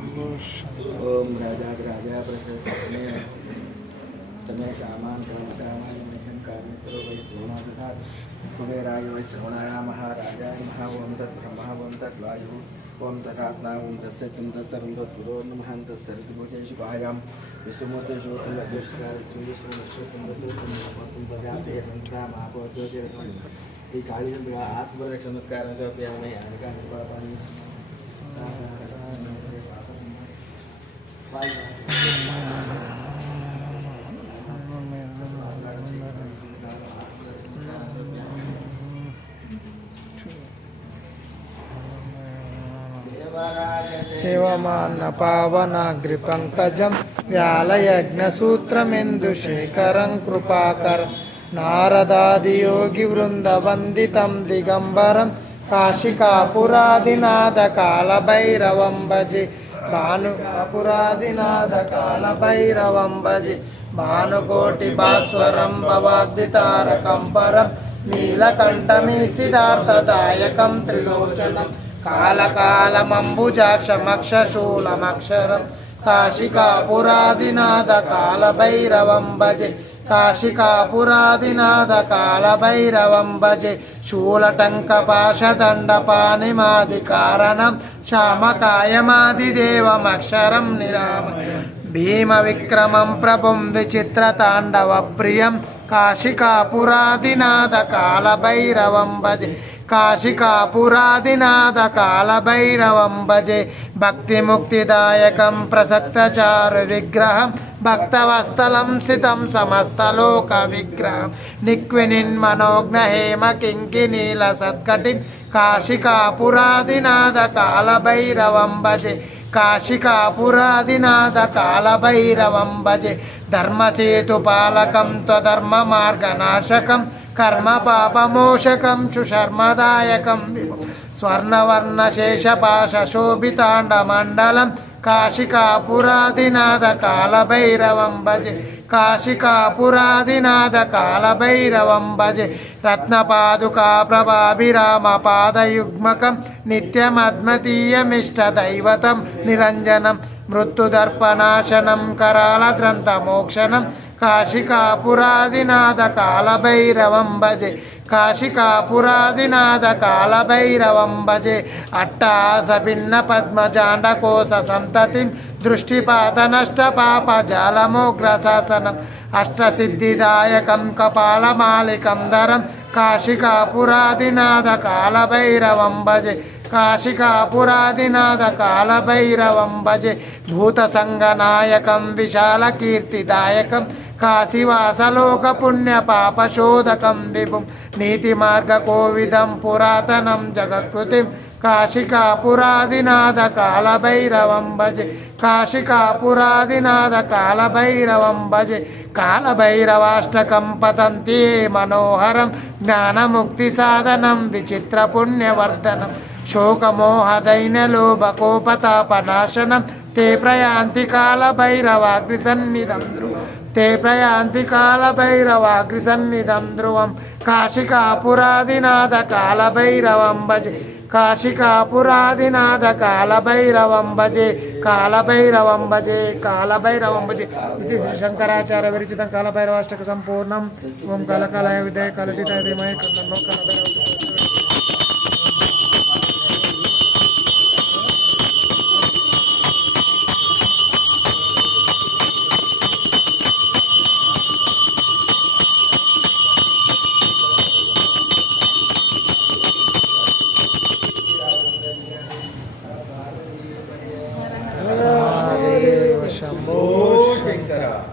ओम राजा प्रशस्ते समय कामान कामकामाय मह्यं कामेश्वरो वै श्रवणा दधात् कुबेराय वै श्रवणाय महाराजाय महा ओम तद्ब्रह्मा ओम तद्वायुः ओम तदात्मा ओम तत्सत्यं तत्सर्वं तत्पुरो नमः तत्सर्वभूतेषु बाह्यां विश्वमूर्तेषु ఈ ఖాళీ ఆత్మరక్ష నమస్కారం చెప్పామని అనుకాన్ని శివమాన్న పావనాగ్రి పంకజం వ్యాలయజ్ఞసూత్రమిందుశేఖరం కృపాకర్ నారదాదియోగి వృందవందితం దిగంబరం కాశికాపురాదినాథ కాలభైరవం భజే భానుపురాదినాథ కాలభైరవం భజే భానుకోటి భాస్వరం భవాద్దితారకం పరం నీలకంఠమే స్థితార్థదాయకం త్రిలోచనం కాళకాళమంబుజాక్షమక్షశూలమక్షరం కాశికాపురాదినాథ కాలభైరవం భజే కాశికాపురాదినాథ కాలభైరవం భజే శూలటంకపాశదండపాణిమాది కారణం శ్యామకాయమాదిదేవమక్షరం నిరామ భీమ విక్రమం ప్రభుం విచిత్రతాండవ ప్రియం కాశికాపురాదినాథ కాలభైరవం భజే కాశికాపురాదినాథ కాలభైరవం భజే భక్తిముక్తిదాయకం ప్రసక్తచారు విగ్రహం భక్తవస్థలం స్థితం సమస్తలోక విగ్రహం నిక్వినిన్మనోజ్ఞ హేమ కింకినీల సత్కటిం కాశికాపురాదినాథ కాలభైరవం భజే కాశికాపురాదినాథ కాలభైరవం భజే ధర్మసేతుపాలకం త్వధర్మ మార్గనాశకం కర్మ పాపమోషకం సుశర్మదాయకం స్వర్ణవర్ణశేషపాశోభితాండమండలం కాశికాపురాదినాథ కాలభైరవం భజే కాశికాపురాదినాథ కాలభైరవం భజే రత్నపాదుకా ప్రభాభిరామ పాదయుగ్మకం నిత్యమద్మతీయమిష్టదైవతం నిరంజనం మృత్యుదర్పనాశనం కరాళద్రంతమోక్షణం కాశికాపురాదినాథ కాలభైరవం భజే కాశికాపురాదినాథ కాలభైరవం భజే అట్టాస భిన్న పద్మజాండకోశ సంతతిం దృష్టిపాత నష్ట పాప జాలమోగ్రశాసనం అష్టసిద్ధిదాయకం కపాలమాలికం ధరం కాశికాపురాదినాథ కాలభైరవం భజే కాశికాపురాదినాథ కాలభైరవం భజే భూతసంగనాయకం విశాలకీర్తిదాయకం కాశీవాసలోక పుణ్య పాపశోధకం విభుం నీతిమార్గకోవిదం పురాతనం జగత్కృతిం కాశికాపురాదినాథ కాలభైరవం భజే కాశికాపురాదినాథ కాలభైరవం భజే కాలభైరవాష్టకం పతంతి మనోహరం జ్ఞానముక్తి సాధనం విచిత్ర పుణ్యవర్ధనం శోకమోహదైన్యలోభకోపతాపనాశనం ते प्रयान्ति कालभैरवाग्निसन्निधं ध्रुवं ते प्रयान्ति कालभैरवाग्निसन्निधं ध्रुवं काशिकापुरादिनाथ कालभैरवं भजे काशिकापुरादिनाथ कालभैरवं भजे कालभैरवं भजे कालभैरवं भजे इति श्री शंकराचार्य विरचितं कालभैरवाष्टक संपूर्णं ओम कालकालाय विद्महे कालातीताय धीमहि तन्नो कालभैरवः शंभो शंकर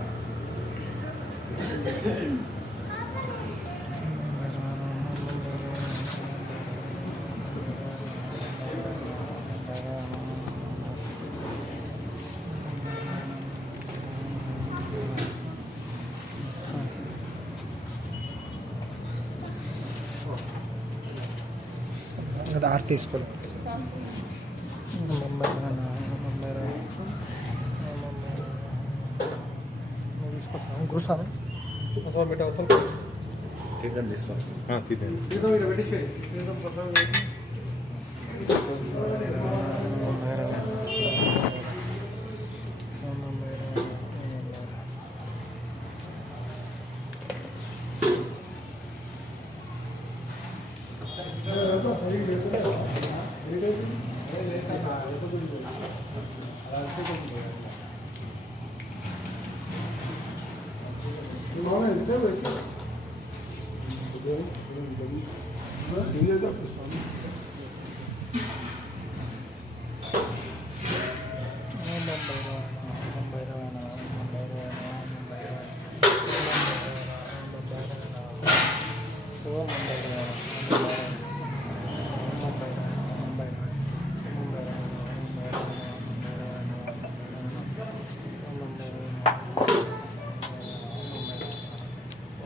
आरती తీసుకో Não,